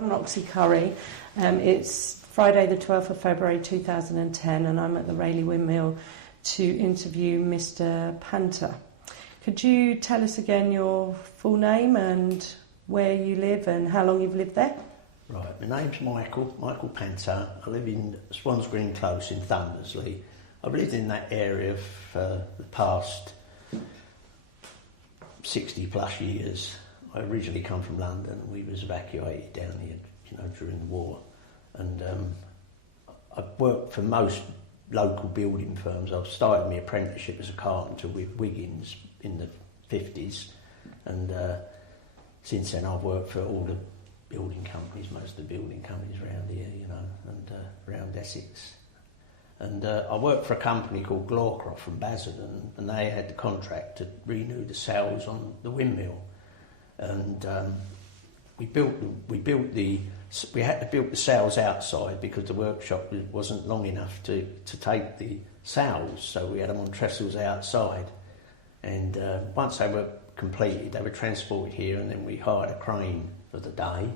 I'm Roxy Curry. It's Friday the 12th of February 2010 and I'm at the Rayleigh Windmill to interview Mr. Panter. Could you tell us again your full name and where you live and how long you've lived there? Right, my name's Michael Panter. I live in Swans Green Close in Thundersley. I've lived in that area for the past 60 plus years. I originally come from London. We was evacuated down here, during the war. And I've worked for most local building firms. I've started my apprenticeship as a carpenter with Wiggins in the 50s. And since then I've worked for all the building companies, most of the building companies around here, and around Essex. And I worked for a company called Glawcroft from Basildon, and they had the contract to renew the sails on the windmill. And we had to build the sails outside because the workshop wasn't long enough to take the sails, so we had them on trestles outside. And once they were completed, they were transported here, and then we hired a crane for the day,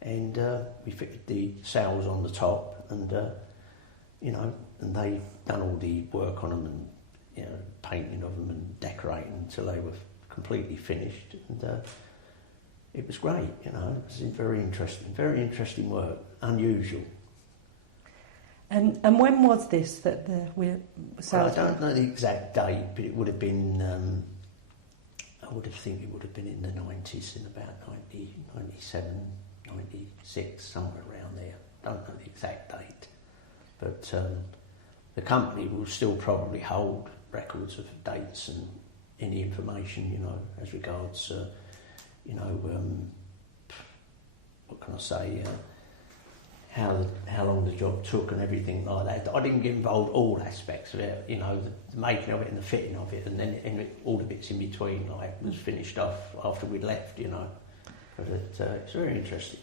and we fitted the sails on the top, and and they done all the work on them, and painting of them and decorating until they were completely finished. And it was great, it was very interesting work, unusual. And when was this that the sails? Well, I don't know the exact date, but it would have been. I would have think it would have been in the 90s, in about 90, 97, 96, somewhere around there. Don't know the exact date, but the company will still probably hold records of dates and any information, as regards, what can I say, how long the job took and everything like that. I didn't get involved in all aspects of it, the making of it and the fitting of it, and then all the bits in between, was finished off after we'd left, But it's very interesting.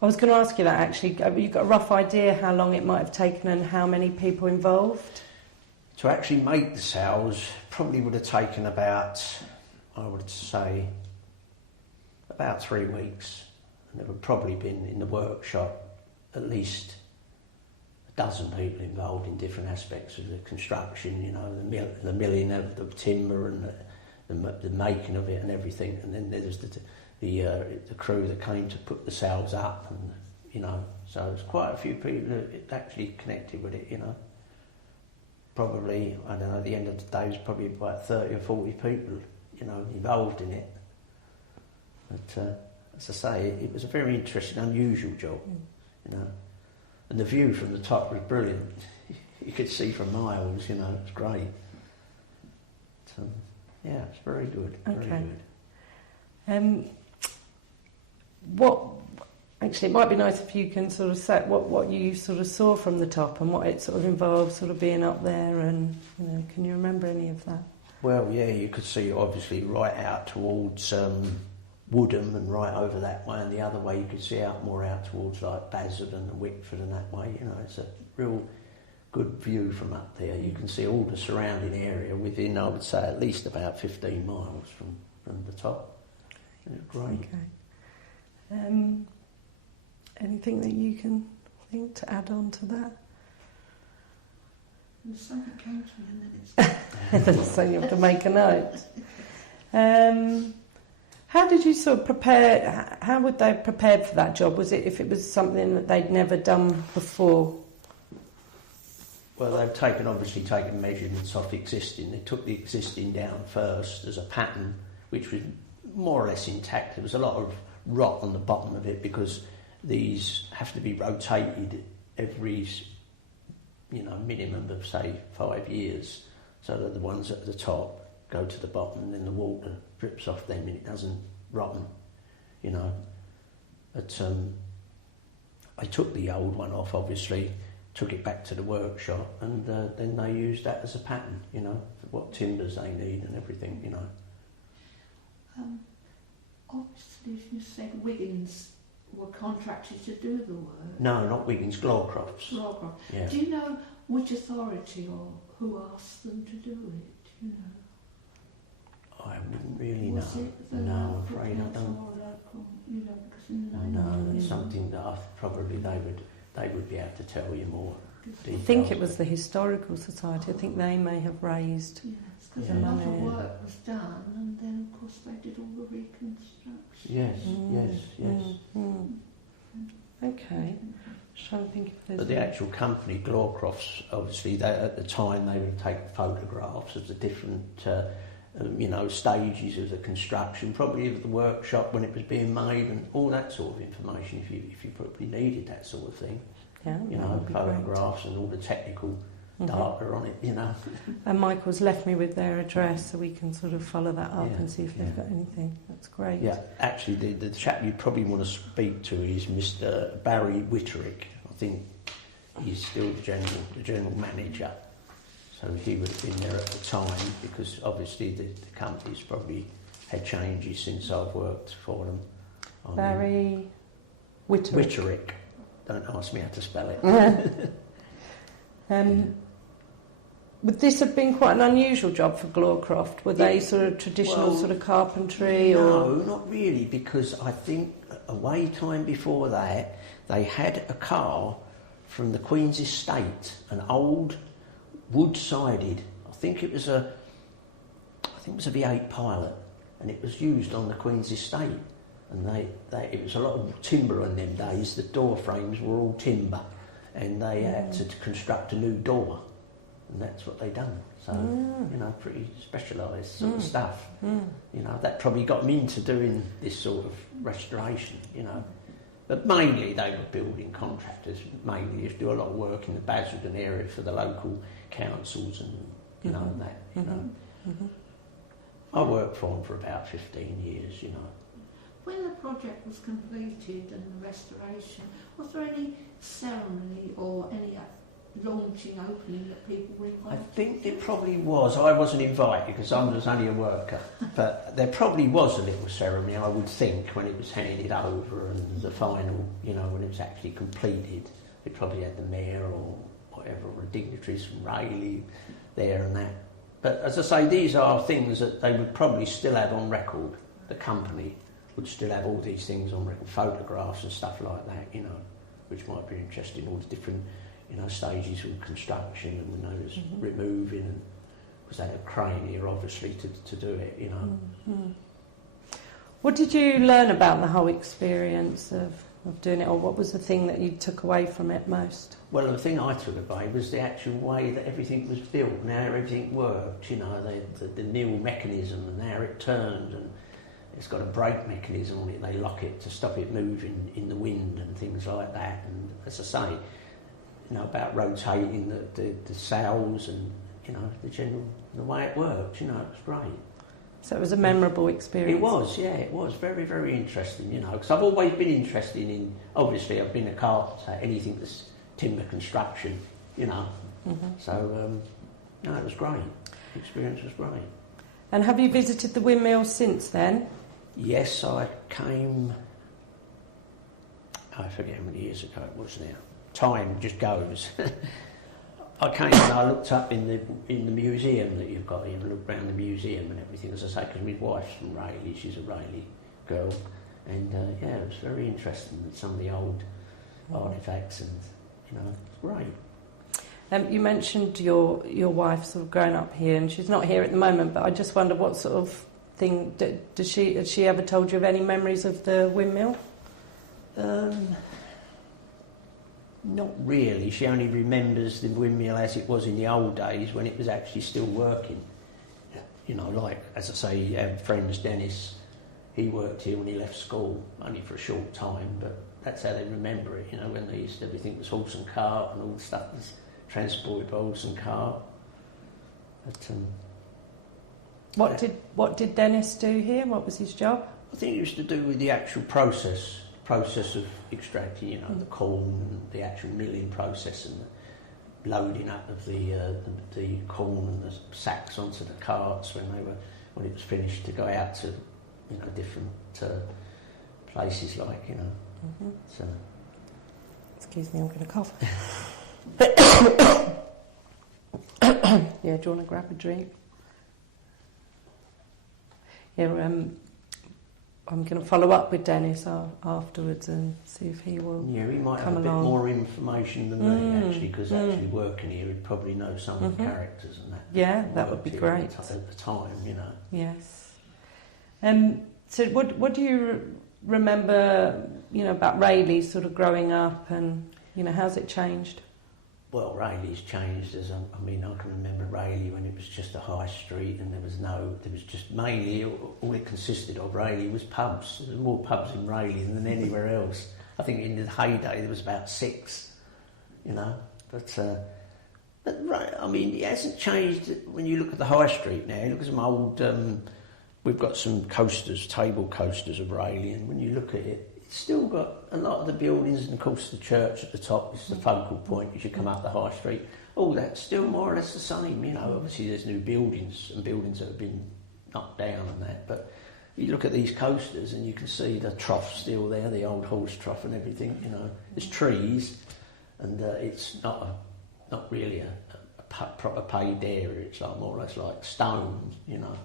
I was going to ask you that actually. Have you got a rough idea how long it might have taken and how many people involved? To actually make the sails probably would have taken about, I would say, about 3 weeks. And there would probably been in the workshop at least a dozen people involved in different aspects of the construction, the milling of the timber and the making of it and everything. And then there's the crew that came to put the sails up, and so there's quite a few people that actually connected with it. Probably, I don't know, at the end of the day was probably about 30 or 40 people involved in it. But as I say, it was a very interesting, unusual job. And the view from the top was brilliant. You could see for miles, it was great. So, yeah, it's very good, very good. Actually, it might be nice if you can sort of say what you sort of saw from the top and what it sort of involved, sort of being up there, and can you remember any of that? Well, yeah, you could see obviously right out towards Woodham and right over that way, and the other way you could see more out towards like Basildon and Wickford and that way. It's a real good view from up there. You can see all the surrounding area within, I would say, at least about 15 miles from the top. It's great. Okay. Anything that you can think to add on to that? Something came to me and then it's... So you have to make a note. How did you sort of prepare? How would they prepare for that job? Was it if it was something that they'd never done before? Well, they've obviously taken measurements off existing. They took the existing down first as a pattern, which was more or less intact. There was a lot of rot on the bottom of it because these have to be rotated every, minimum of say 5 years, so that the ones at the top go to the bottom and then the water drips off them and it doesn't rotten, But I took the old one off, obviously, took it back to the workshop, and then they used that as a pattern, for what timbers they need and everything, Obviously, you said Wiggins were contracted to do the work. No, not Wiggins, Glawcrofts. Glawcroft. Yeah. Do you know which authority or who asked them to do it? Do you know? I wouldn't really Was know. it the No, I'm local afraid I council don't. or local, because in the No, it's something that probably they would be able to tell you more. I think it was the Historical Society. I think they may have raised. Yes, because a lot of work was done, and then of course they did all the reconstruction. Yes, yes. Okay. Just trying to think if there's. But the actual company, Glawcrofts, obviously, at the time they would take photographs of the different, stages of the construction, probably of the workshop when it was being made, and all that sort of information. If you probably needed that sort of thing, photographs and all the technical data on it, And Michael's left me with their address, so we can sort of follow that up and see if they've got anything. That's great. Yeah, actually, the chap you probably want to speak to is Mr. Barry Witterick. I think he's still the general manager. So he would have been there at the time, because obviously the company's probably had changes since I've worked for them. Barry Witterick. Witterick. Don't ask me how to spell it. Would this have been quite an unusual job for Glawcroft? Were they sort of traditional sort of carpentry? No, not really, because I think a way time before that, they had a car from the Queen's Estate, an old wood-sided, I think it was a V8 Pilot, and it was used on the Queen's Estate. And it was a lot of timber in them days. The door frames were all timber, and they had to construct a new door, and that's what they done. So pretty specialised sort of stuff. That probably got me into doing this sort of restoration. But mainly they were building contractors. Mainly used to do a lot of work in the Basildon area for the local councils and I worked for them for about 15 years. When the project was completed and the restoration, was there any ceremony or any launching, opening that people were invited? I think there probably was. I wasn't invited because I was only a worker. But there probably was a little ceremony, I would think, when it was handed over and the final, when it was actually completed. They probably had the mayor or whatever, or dignitaries from Rayleigh there and that. But as I say, these are things that they would probably still have on record. The company would still have all these things on record, photographs and stuff like that, which might be interesting, all the different, stages of construction and removing, and because they had a crane here, obviously, to do it, What did you learn about the whole experience of doing it, or what was the thing that you took away from it most? Well, the thing I took away was the actual way that everything was built and how everything worked, the nil mechanism and how it turned, and it's got a brake mechanism on it. They lock it to stop it moving in the wind and things like that. And as I say, about rotating the sails and the way it worked. It was great. So it was a memorable experience. It was, yeah, it was very, very interesting. Because I've always been interested in. Obviously, I've been a carpenter, anything that's timber construction. So it was great. The experience was great. And have you visited the windmill since then? Yes, I came, I forget how many years ago it was now. Time just goes. I came and I looked up in the museum that you've got here, and looked around the museum and everything, as I say, because my wife's from Rayleigh, she's a Rayleigh girl, and it was very interesting with some of the old artefacts, and it's great. You mentioned your wife sort of growing up here, and she's not here at the moment, but I just wonder what sort of thing has she ever told you of any memories of the windmill? Not really. She only remembers the windmill as it was in the old days when it was actually still working. Like, as I say, our friends Dennis, he worked here when he left school, only for a short time, but that's how they remember it, when they used to, everything was horse and cart and all the stuff was transported by horse and cart. But, What did Dennis do here? What was his job? I think it was to do with the actual process of extracting, the corn, and the actual milling process, and the loading up of the corn and the sacks onto the carts when it was finished, to go out to different places, like So. Excuse me, I'm going to cough. Yeah, do you want to grab a drink? Yeah, I'm going to follow up with Dennis afterwards and see if he will. Yeah, he might come have a bit along. more information than me actually, because actually working here, he'd probably know some of the characters and that. Yeah, that would be here great. at the time, you know. Yes. So what do you remember, you know, about Rayleigh sort of growing up, and, you know, how's it changed? Well, Rayleigh's changed as I can remember Rayleigh when it was just a high street and there was just mainly all it consisted of. Rayleigh was pubs. There were more pubs in Rayleigh than anywhere else. I think in the heyday there was about 6, you know. But I mean, it hasn't changed when you look at the high street now. You look at some old. We've got some coasters, table coasters of Rayleigh, and when you look at it, it's still got a lot of the buildings, and of course the church at the top is the focal point as you come up the high street. All that's still more or less the same, you know. Obviously there's new buildings and buildings that have been knocked down and that, but you look at these coasters and you can see the trough still there, the old horse trough and everything, you know. There's trees, and it's not really a proper paved area. It's like more or less like stones, you know.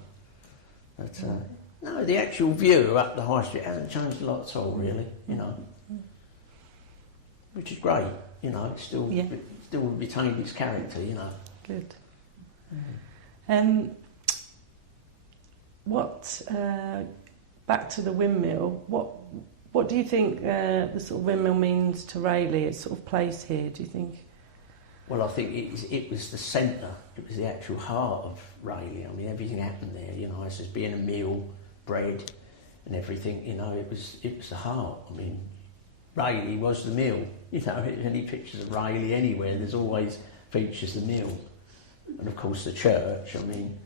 But no, the actual view up the high street hasn't changed a lot at all, really, you know. Which is great, you know. It's still retained its character, you know. Good. Back to the windmill. What do you think the sort of windmill means to Rayleigh? Its sort of place here, do you think? Well, I think it was the centre. It was the actual heart of Rayleigh. I mean, everything happened there. You know, it's just being a mill, bread, and everything. You know, it was the heart. I mean, Rayleigh was the mill. You know, any pictures of Rayleigh anywhere, there's always features the mill, and of course the church. I mean,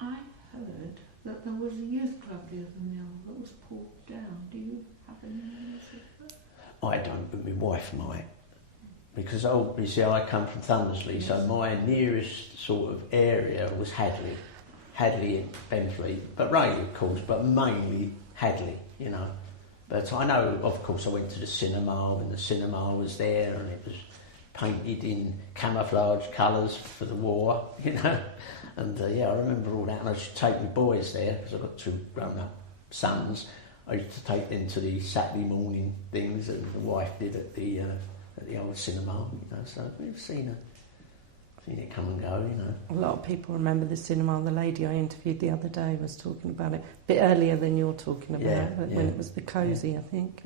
I heard that there was a youth club near the mill that was pulled down. Do you have any news of that? I don't, but my wife might. Because obviously I come from Thundersley, so my nearest sort of area was Hadley and Benfleet, but Rayleigh of course, but mainly Hadley, you know. But I know, of course, I went to the cinema when the cinema was there, and it was painted in camouflage colours for the war, you know. And I remember all that, and I used to take my boys there, because I've got 2 grown-up sons. I used to take them to the Saturday morning things that the wife did at the old cinema, you know, so we've seen it come and go, you know. A lot of people remember the cinema. The lady I interviewed the other day was talking about it a bit earlier than you're talking about, when it was the Cosy, I think.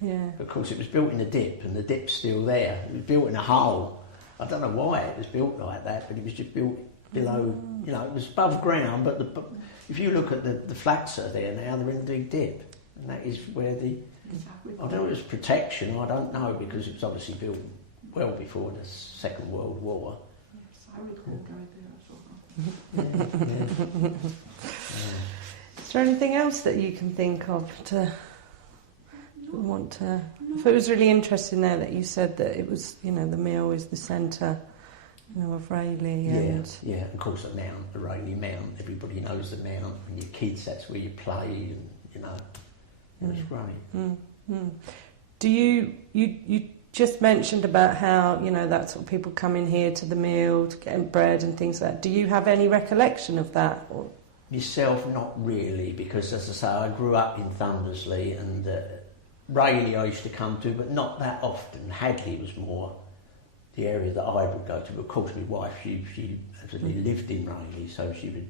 Yeah. Of course, it was built in a dip, and the dip's still there. It was built in a hole. I don't know why it was built like that, but it was just built below, you know, it was above ground, but if you look at the flats that are there now, they're in a big dip, and that is where I don't know if it was protection, I don't know, because it was obviously built well before the Second World War. Yes, I recall going there as well. Is there anything else that you can think of want to... If it was really interesting there that you said that it was, you know, the mill is the centre, you know, of Rayleigh and... Yeah, of course the Mount, the Rayleigh Mount, everybody knows the Mount. When you're kids, that's where you play, and, you know... It was great. Do you just mentioned about how, you know, that sort of people come in here to the mill to get bread and things like that. Do you have any recollection of that? Or? Myself, not really, because as I say, I grew up in Thundersley, and Rayleigh I used to come to, but not that often. Hadley was more the area that I would go to. But of course, my wife, she actually lived in Rayleigh, so she would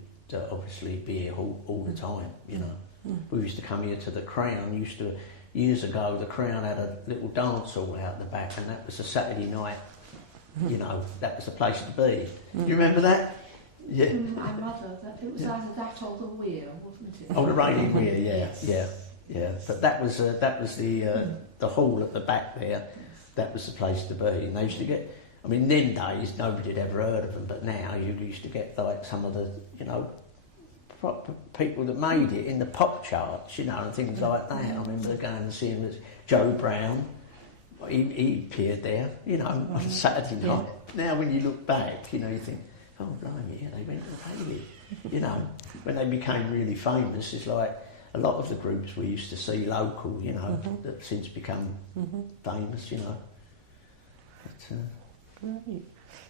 obviously be here all the time, you know. We used to come here to the Crown. Years ago, the Crown had a little dance hall out the back, and that was a Saturday night. You know, that was the place to be. You remember that? Yeah. My mother, it was either that or the Weir, wasn't it? Oh, the Rayleigh Weir, yeah. But that was the hall at the back there. That was the place to be, and they used to get. I mean, in them days, nobody had ever heard of them, but now you used to get like some of the, you know, proper people that made it in the pop charts, you know, and things like that. I remember going and seeing as Joe Brown. He appeared there, you know, on Saturday night. Now, when you look back, you know, you think, oh, blimey, yeah, they went to Rayleigh. You know, when they became really famous, it's like a lot of the groups we used to see local, you know, that have since become famous, you know. But, Great.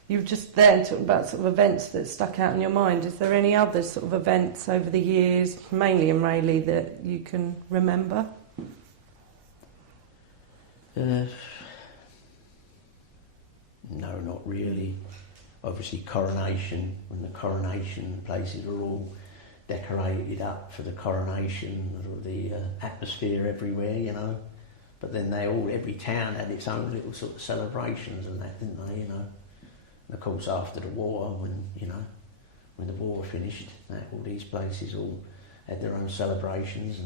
You were just then talking about sort of events that stuck out in your mind. Is there any other sort of events over the years, mainly in Rayleigh, that you can remember? No, not really. Obviously coronation, when the coronation places were all decorated up for the coronation, the atmosphere everywhere, you know. But then every town had its own little sort of celebrations and that, didn't they, you know. And of course after the war, when the war finished, all these places all had their own celebrations.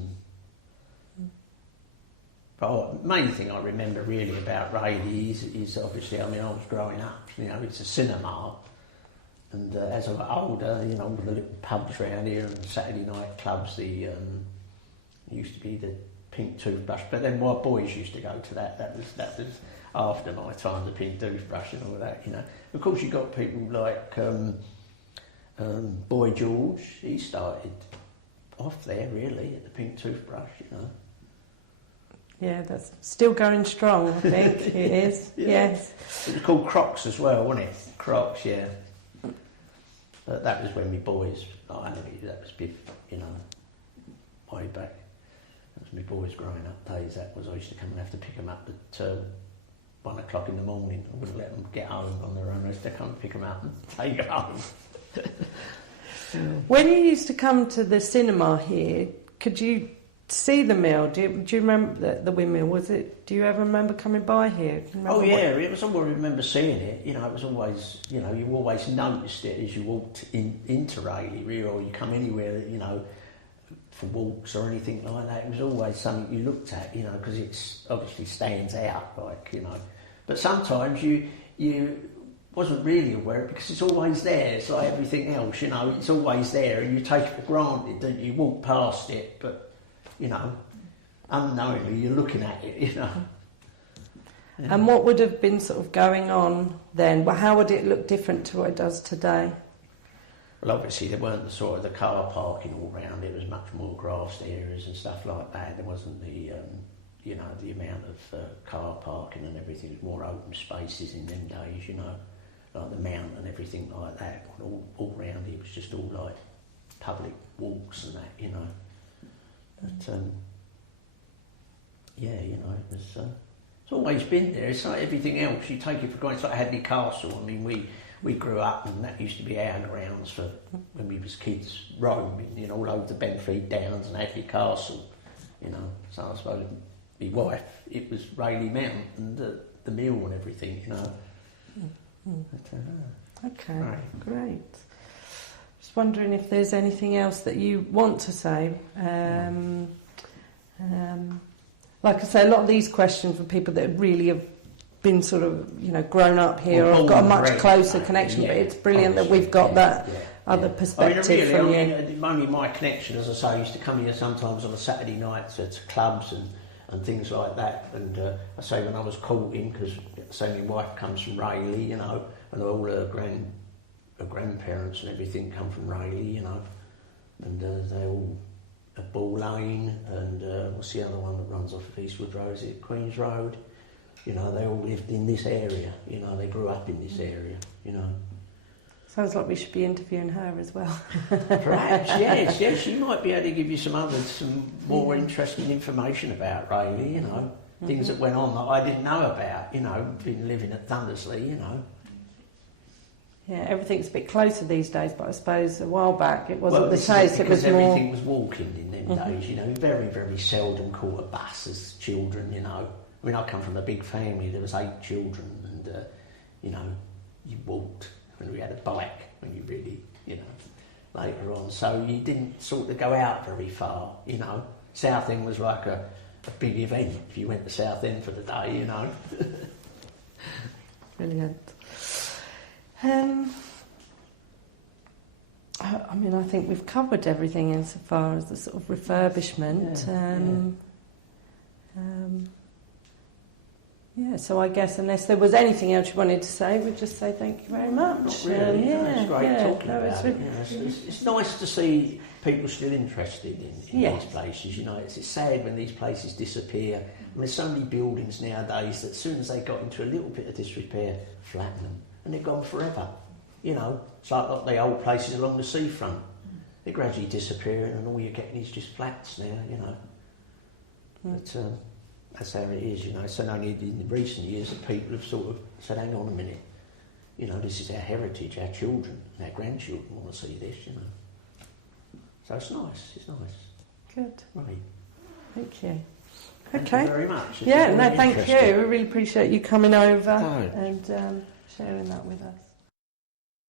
But the main thing I remember really about Rayleigh is obviously, I mean, I was growing up, you know, it's a cinema. And as I got older, you know, the little pubs around here and Saturday night clubs, used to be the Pink Toothbrush. But then my boys used to go to that. That was after my time, the Pink Toothbrush and all that, you know. Of course, you got people like Boy George. He started off there really at the Pink Toothbrush, you know. Yeah, that's still going strong, I think. It is, yeah. Yes. It was called Crocs as well, wasn't it? Crocs, yeah. But that was when my boys, that was big, you know, way back. That was my boys growing up days. That was, I used to come and have to pick them up at 1 o'clock in the morning. I wouldn't let them get home on their own. I used to come and pick them up and take them home. When you used to come to the cinema here, could you see the mill? Do you remember the windmill? Do you ever remember coming by here? Oh yeah, it was. I remember seeing it. You know, it was always. You know, you always noticed it as you walked into Rayleigh, really, or you come anywhere. You know, for walks or anything like that. It was always something you looked at. You know, because it's obviously stands out. Like, you know, but sometimes you wasn't really aware of it because it's always there. It's like everything else. You know, it's always there, and you take it for granted. Don't you? Walk past it, but you know, unknowingly you're looking at it, you know. Yeah. And what would have been sort of going on then? Well, how would it look different to what it does today? Well, obviously there weren't the car parking all round. It was much more grassed areas and stuff like that. There wasn't the amount of car parking and everything. It was more open spaces in them days, you know, like the mount and everything like that. All round it was just all like public walks and that, you know. But yeah, you know, it's always been there. It's like everything else. You take it for granted. It's like Hadley Castle. I mean, we grew up and that used to be our grounds for when we was kids, roaming, you know, all over the Benfleet Downs and Hadley Castle, you know. So I suppose my wife, it was Rayleigh Mount and the mill and everything, you know. But, okay, great. Just wondering if there's anything else that you want to say. Like I say, a lot of these questions for people that really have been sort of, you know, grown up here or have got a much closer connection, but it's brilliant that we've got that other perspective from you. Only my connection, as I say, I used to come here sometimes on a Saturday night to clubs and things like that, and I say when I was courting, because my wife comes from Rayleigh, you know, and all her grandparents and everything come from Rayleigh, you know, and they all at Ball Lane and what's the other one that runs off of Eastwood Road? Is it Queen's Road? You know, they all lived in this area. You know, they grew up in this area. You know. Sounds like we should be interviewing her as well. Perhaps, yes. She might be able to give you some more interesting information about Rayleigh. You know, things that went on that I didn't know about. You know, been living at Thundersley. You know. Yeah, everything's a bit closer these days, but I suppose a while back it wasn't the case. It was more. Everything was walking in them days, you know. Very, very seldom caught a bus as children, you know. I mean, I come from a big family. There was 8 children, and you know, you walked. When we had a bike, when you really, you know, later on. So you didn't sort of go out very far, you know. Southend was like a big event if you went to Southend for the day, you know. Brilliant. I mean, I think we've covered everything insofar as the sort of refurbishment. So I guess unless there was anything else you wanted to say, we'd just say thank you very much. Not really. It's great talking about it. It's nice to see people still interested in these places. You know, it's sad when these places disappear. I mean, there's so many buildings nowadays that as soon as they got into a little bit of disrepair, flatten them and they're gone forever. You know, it's like the old places along the seafront. They're gradually disappearing, and all you're getting is just flats now, you know. But that's how it is, you know. It's only in recent years that people have sort of said, hang on a minute, you know, this is our heritage, our children, and our grandchildren want to see this, you know. So it's nice, it's nice. Good. Right. Thank you. Thank Okay. you very much. Yeah, no, thank you. We really appreciate you coming over Oh. and sharing that with us.